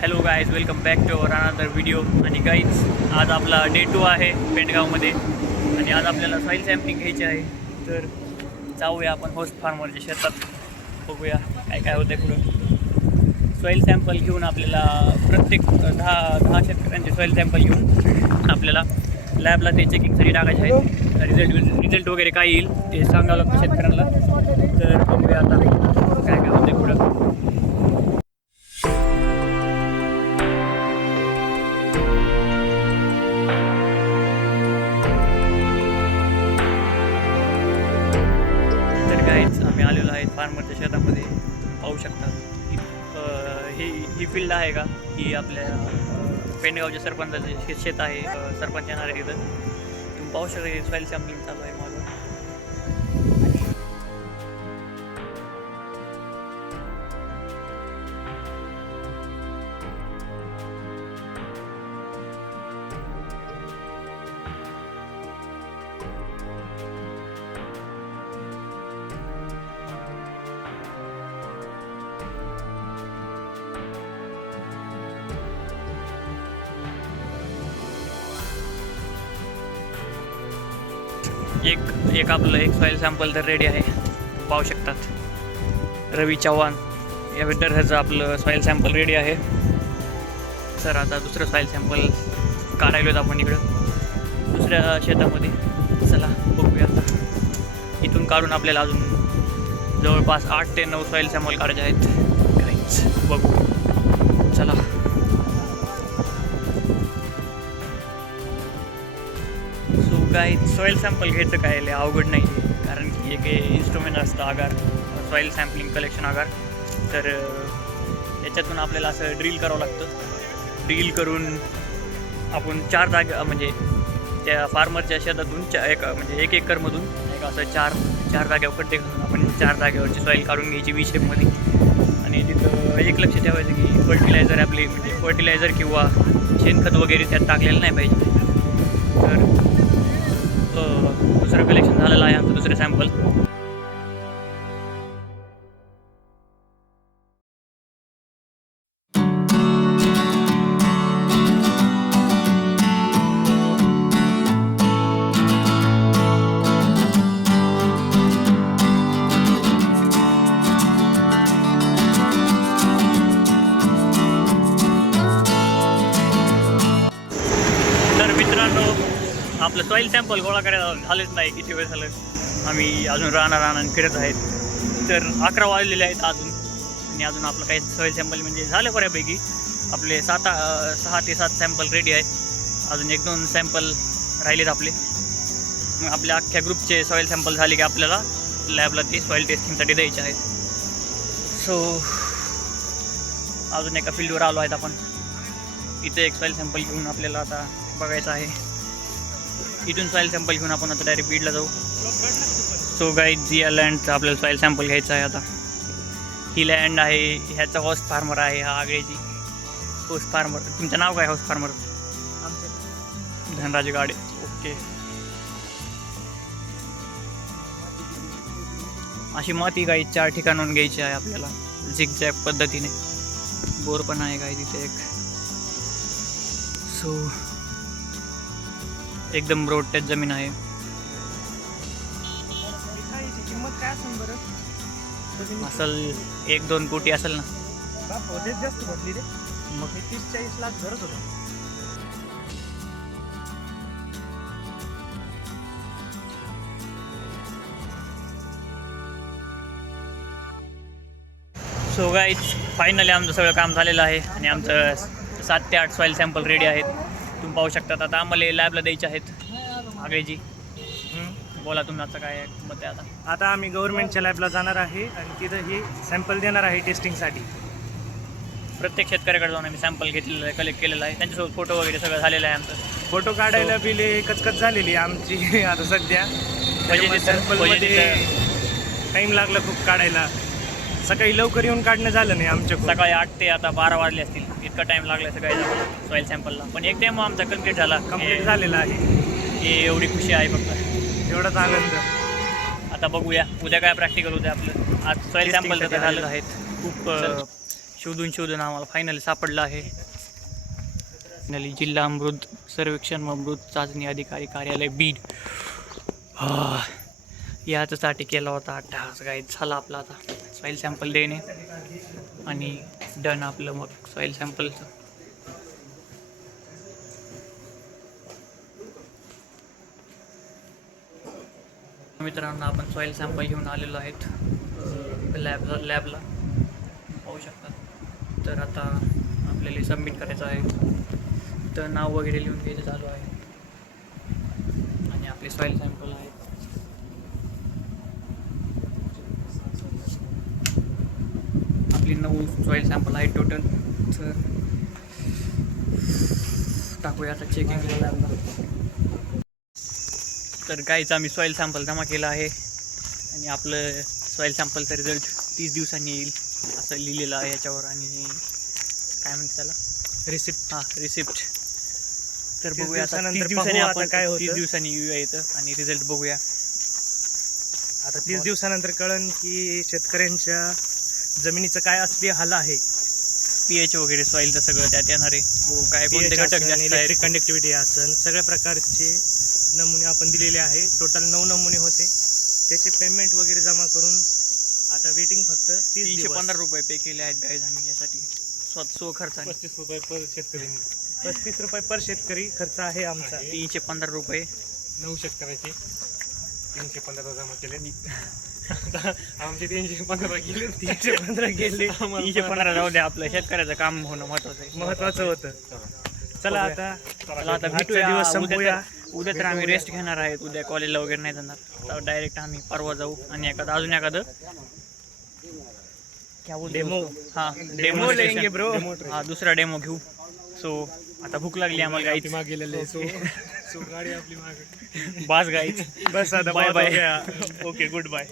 Hello guys, welcome back to our another video. आणि guys आज आपला डे 2 आहे पेंडगावमध्ये आणि आज आपल्याला सॉईल सॅम्पलिंग घ्यायची आहे. तर जाऊया आपण होस्ट फार्मरच्या शेतात, बघूया काय काय होतं पुढं. सॉईल सॅम्पल घेऊन आपल्याला प्रत्येक दहा शेतकऱ्यांचे सॉईल सॅम्पल घेऊन आपल्याला लॅबला ते चेकिंगसाठी टाकायचे आहेत. रिझल्ट वगैरे काय येईल ते सांगावं लागतं शेतकऱ्यांना. तर बघूया आता काय काय होतं पुढं. आम्ही आलेलो आहे फार्मरच्या शेतामध्ये. पाहू शकता ही फील्ड आहे का, ही आपल्या पेंडगावच्या सरपंचाचे शेत आहे. सरपंच येणार आहे इथं. तुम्ही पाहू शकता सॉईल सॅम्पलिंग चालू आहे माझं. एक आपलं एक सॉईल सॅम्पल तर रेडी आहे, पाहू शकतात. रवी चव्हाण या विद्यार्थ्याचं आपलं सॉईल सॅम्पल रेडी आहे. सर आता दुसरं सॉईल सॅम्पल काढायलो आपण इकडं दुसऱ्या शेतामध्ये. चला बघूया आता. इथून काढून आपल्याला अजून जवळपास 8 ते 9 सॉईल सॅम्पल काढायचे आहेत. बघू चला. काय सॉईल सॅम्पल घ्यायचं काय लय अवघड नाही, कारण की एक इन्स्ट्रुमेंट असतं आगार, सॉईल सॅम्पलिंग कलेक्शन आगार. तर याच्यातून आपल्याला असं ड्रिल करावं लागतं. ड्रिल करून आपण 4 जागा म्हणजे त्या फार्मरच्या शेतातून एक एकरमधून एक असं चार जागेवर खड्डे घालून आपण 4 जागेवरची सॉईल काढून घ्यायची V शेपमध्ये. आणि तिथं एक लक्ष ठेवायचं की फर्टिलायझर म्हणजे फर्टिलायझर किंवा शेणखत वगैरे त्यात टाकलेलं नाही पाहिजे. तर दुसरं कलेक्शन झालेलं आहे आमचं दुसरे सॅम्पल. तर मित्रांनो, आपलं सॉईल सॅम्पल गोळा करायला झालेच नाही. किती वेळ झालं आम्ही अजून राहणार फिरत आहेत. तर 11 वाजलेले आहेत अजून. आणि अजून आपलं काही सॉईल सॅम्पल म्हणजे झालं बऱ्यापैकी. आपले 6 ते 7 सॅम्पल रेडी आहेत. अजून 1-2 सॅम्पल राहिलेत आपले. मग आपल्या अख्ख्या ग्रुपचे सॉईल सॅम्पल झाले की आपल्याला लॅबला ते सॉईल टेस्टिंगसाठी द्यायचे आहेत. सो अजून एका फील्डवर आलो आहेत आपण. इथे एक सॉईल सॅम्पल घेऊन आपल्याला आता बघायचं आहे. इथून सॉईल सॅम्पल घेऊन आपण आता डायरेक्ट बीडला जाऊ. सो गाईज, या लँडचा आपल्याला सॉईल सॅम्पल घ्यायचा आहे आता. ही लँड आहे, ह्याचा होस्ट फार्मर आहे हा आगळेची होस्ट फार्मर. तुमचं नाव काय होस्ट फार्मर? धनराज गाडे. ओके. अशी माती काही 4 ठिकाणाहून घ्यायची आहे आपल्याला झिगझॅग पद्धतीने. बोर पण आहे काय तिथे एक. सो एकदम रोड टच जमीन आहे. असल 1-2 कोटी असेल ना. जास्त भरली रे. मग 30-40 लाख घरच होतं. सो गाईज, फायनली आमचं सगळं काम झालेलं आहे आणि आमचं 7 ते 8 सॉईल सॅम्पल रेडी आहेत. तुम्ही पाहू शकतात. आता आम्हाला लॅबला द्यायचे आहेत आगळेजी. बोला तुम्ही आता काय मत आहे? आता आम्ही गव्हर्नमेंटच्या लॅबला जाणार आहे आणि तिथं ही सॅम्पल देणार आहे टेस्टिंगसाठी. प्रत्येक शेतकऱ्याकडे जाऊन आम्ही सॅम्पल घेतलेलं आहे, कलेक्ट केलेलं आहे. त्यांच्यासोबत फोटो वगैरे सगळं झालेलं आहे आमचं. फोटो काढायला बिले कचकच झालेली आमची आता सध्या. सॅम्पलमध्ये टाईम लागला खूप काढायला. सकाळी लवकर येऊन काढणं झालं नाही आमच्याकडून. सकाळी 8 ते आता 12 वाजले असतील. इतका टाईम लागला सकाळी सॉईल सॅम्पलला. पण एक डेमो आमचा कंप्लीट झालेला आहे. हे एवढी खुशी आहे फक्त, एवढाच आनंद. आता बघूया उद्या काय प्रॅक्टिकल होतं आपलं. आज सॉईल सॅम्पल झालेलं आहेत. खूप शोधून आम्हाला फायनली सापडलं आहे. फायनली जिल्हा मृद सर्वेक्षण व मृद चाचणी अधिकारी कार्यालय बीड याच्यासाठी केला होता अट्टहास. गाईड झाला आपला आता सॉईल सॅम्पल देणे आणि डन आपलं मग सॉईल सॅम्पलचं. मित्रांनो आपण सॉईल सॅम्पल घेऊन आलेलो आहेत लॅबला पाहू शकता. तर आता आपल्याला सबमिट करायचं आहे. तर नाव वगैरे लिहून घ्यायचं चालू आहे आणि आपले सॉईल सॅम्पल आहेत. आपली 9 सॉईल सॅम्पल आहेत टोटल. तर टाकूया आता चेकिंग लॅबला. तर काहीच आम्ही सॉईल सॅम्पल जमा केला आहे आणि आपलं सॉईल सॅम्पलचा रिझल्ट 30 दिवसांनी येईल असं लिहिलेलं आहे याच्यावर. आणि काय म्हणते त्याला रिसिप्ट. रिसिप्ट. तर 30 बघूया आता 30 दिवसानंतर दिवसांनी पाहू आपण आता काय होतं. 30 दिवसांनी येऊया इथं आणि रिझल्ट बघूया. आता 30 दिवसानंतर कळन की शेतकऱ्यांच्या जमिनीचं काय असली हाल आहे. pH वगैरे सॉईलचं सगळं त्यात येणार आहे. काय कोणते घटक जास्त आहेत. इलेक्ट्रिक कंडक्टिव्हिटी असेल सगळ्या प्रकारचे नमुने आपण दिलेले आहे. टोटल 9 नमुने होते. त्याचे पेमेंट वगैरे जमा करून आता वेटिंग फक्त 315 रुपये पे केले आहेत गाईज आम्ही यासाठी स्व खर्चाने. 35 रुपये पर शेतकरी. 35 रुपये पर शेतकरी खर्च आहे आमचा. 315 रुपये 9 शेतकऱ्याचे 315 जमा केले. आमचे 315 गेले. 315 गेले. 315 जाऊ द्या. आपलं शेतकऱ्याचं काम होणं महत्वाचं होतं. चला आता भेटूया. दिवस संपूया. उद्या तर आम्ही रेस्ट घेणार आहेत. उद्या कॉलेजला वगैरे नाही जाणार. तर डायरेक्ट आम्ही परवा जाऊ आणि अजून एखादं डेमो. डेमो लेंगे ब्रो. दुसरा डेमो घेऊ. सो आता भूक लागली आम्हाला गाईच. गेलेले सो गाडी आपली मागे. बस गाईच. बस आता bye bye. Okay good bye.